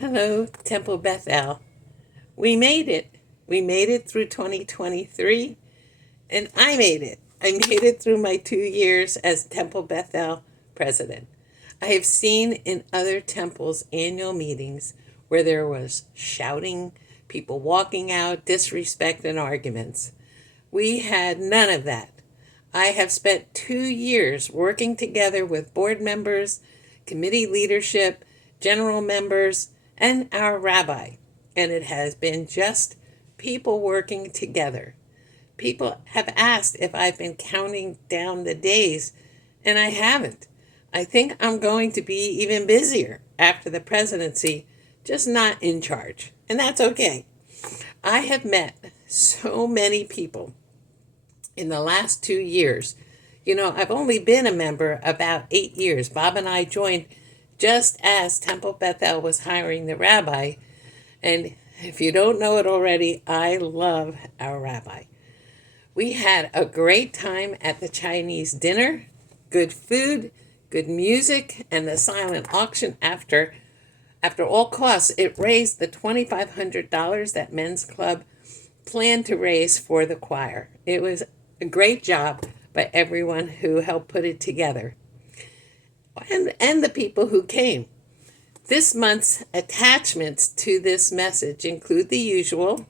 Hello, Temple Bethel. We made it. We made it through 2023, and I made it. I made it through my 2 years as Temple Bethel president. I have seen in other temples' annual meetings where there was shouting, people walking out, disrespect, and arguments. We had none of that. I have spent 2 years working together with board members, committee leadership, general members, and our rabbi. And it has been just people working together. People have asked if I've been counting down the days, and I haven't. I think I'm going to be even busier after the presidency, just not in charge. And that's okay. I have met so many people in the last 2 years. I've only been a member about 8 years. Bob and I joined just as Temple Bethel was hiring the rabbi. And if you don't know it already, I love our rabbi. We had a great time at the Chinese dinner, good food, good music, and the silent auction after all costs. It raised the $2,500 that Men's Club planned to raise for the choir. It was a great job by everyone who helped put it together and the people who came. This month's attachments to this message include the usual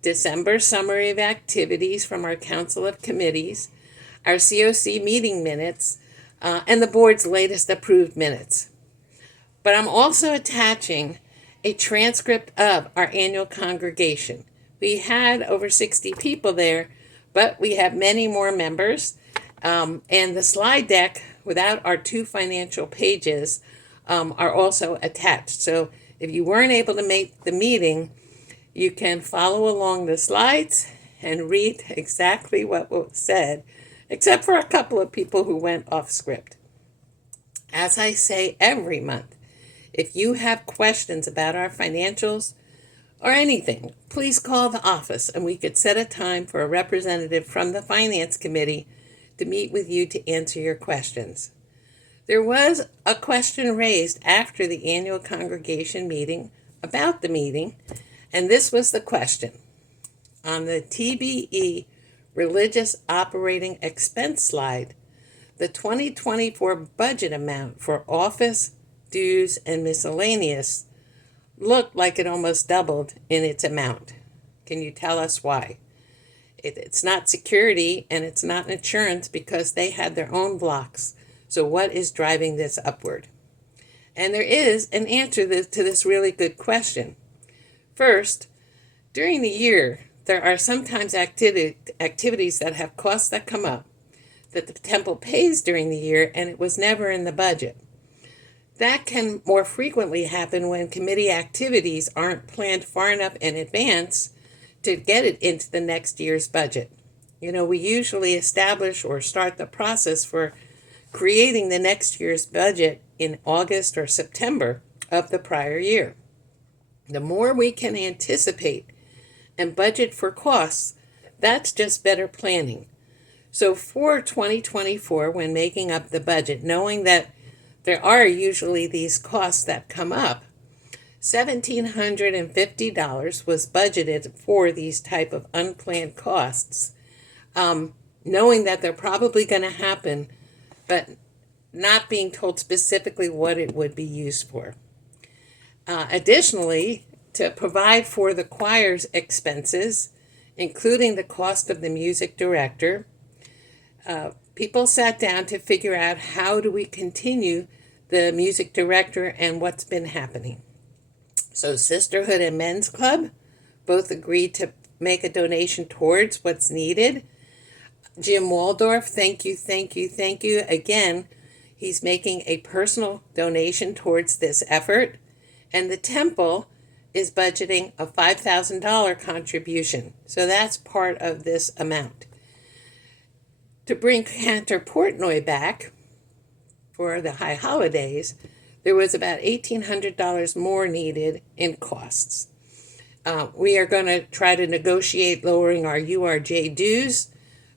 December summary of activities from our Council of Committees, our COC meeting minutes, and the board's latest approved minutes. But I'm also attaching a transcript of our annual congregation. We had over 60 people there, but we have many more members. And the slide deck without our 2 financial pages are also attached. So if you weren't able to make the meeting, you can follow along the slides and read exactly what was said, except for a couple of people who went off script. As I say every month, if you have questions about our financials or anything, please call the office and we could set a time for a representative from the Finance Committee to meet with you to answer your questions. There was a question raised after the annual congregation meeting about the meeting, and this was the question. On the TBE Religious Operating Expense slide, the 2024 budget amount for office, dues, and miscellaneous looked like it almost doubled in its amount. Can you tell us why? It's not security and it's not insurance because they had their own blocks. So what is driving this upward? And there is an answer to this really good question. First, during the year, there are sometimes activities that have costs that come up that the temple pays during the year and it was never in the budget. That can more frequently happen when committee activities aren't planned far enough in advance to get it into the next year's budget. We usually establish or start the process for creating the next year's budget in August or September of the prior year. The more we can anticipate and budget for costs, that's just better planning. So for 2024, when making up the budget, knowing that there are usually these costs that come up, $1,750 was budgeted for these type of unplanned costs, knowing that they're probably going to happen, but not being told specifically what it would be used for. Additionally, to provide for the choir's expenses, including the cost of the music director, people sat down to figure out how do we continue the music director and what's been happening. So Sisterhood and Men's Club both agreed to make a donation towards what's needed. Jim Waldorf, thank you. Again, he's making a personal donation towards this effort. And the temple is budgeting a $5,000 contribution. So that's part of this amount. To bring Cantor Portnoy back for the high holidays, there was about $1,800 more needed in costs. We are going to try to negotiate lowering our URJ dues,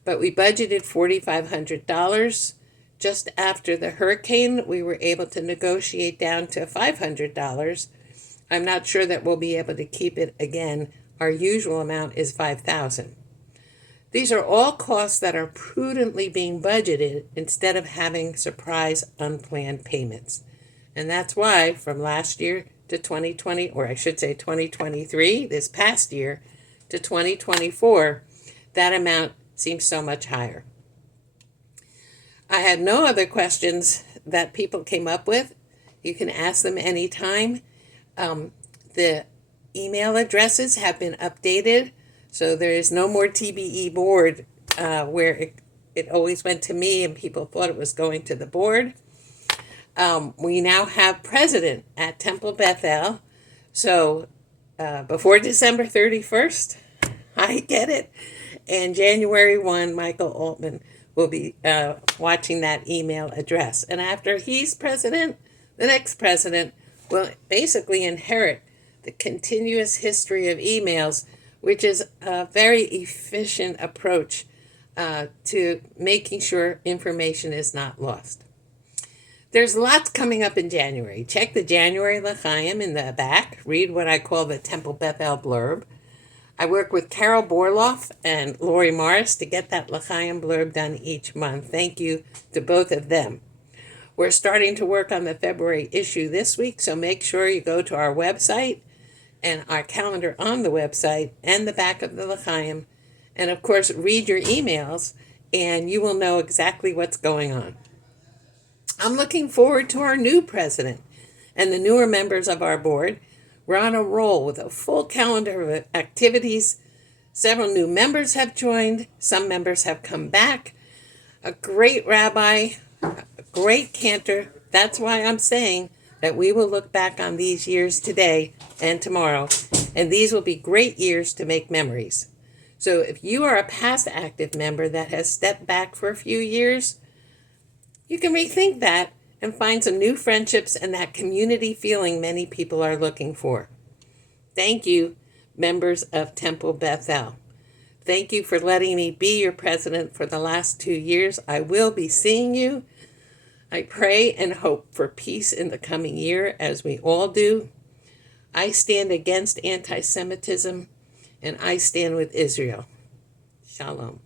but we budgeted $4,500. Just after the hurricane, we were able to negotiate down to $500, I'm not sure that we'll be able to keep it again. Our usual amount is $5,000. These are all costs that are prudently being budgeted instead of having surprise unplanned payments. And that's why from last year to 2020, or I should say 2023, this past year, to 2024, that amount seems so much higher. I had no other questions that people came up with. You can ask them anytime. The email addresses have been updated, so there is no more TBE board where it always went to me and people thought it was going to the board. We now have president at Temple Bethel. So before December 31st, I get it. And January 1, Michael Altman will be watching that email address. And after he's president, the next president will basically inherit the continuous history of emails, which is a very efficient approach to making sure information is not lost. There's lots coming up in January. Check the January L'chaim in the back. Read what I call the Temple Bethel blurb. I work with Carol Borloff and Lori Morris to get that L'chaim blurb done each month. Thank you to both of them. We're starting to work on the February issue this week, so make sure you go to our website and our calendar on the website and the back of the L'chaim. And of course, read your emails and you will know exactly what's going on. I'm looking forward to our new president and the newer members of our board. We're on a roll with a full calendar of activities. Several new members have joined. Some members have come back. A great rabbi, a great cantor. That's why I'm saying that we will look back on these years today and tomorrow, and these will be great years to make memories. So if you are a past active member that has stepped back for a few years, you can rethink that and find some new friendships and that community feeling many people are looking for. Thank you, members of Temple Bethel. Thank you for letting me be your president for the last 2 years. I will be seeing you. I pray and hope for peace in the coming year, as we all do. I stand against anti-Semitism, and I stand with Israel. Shalom.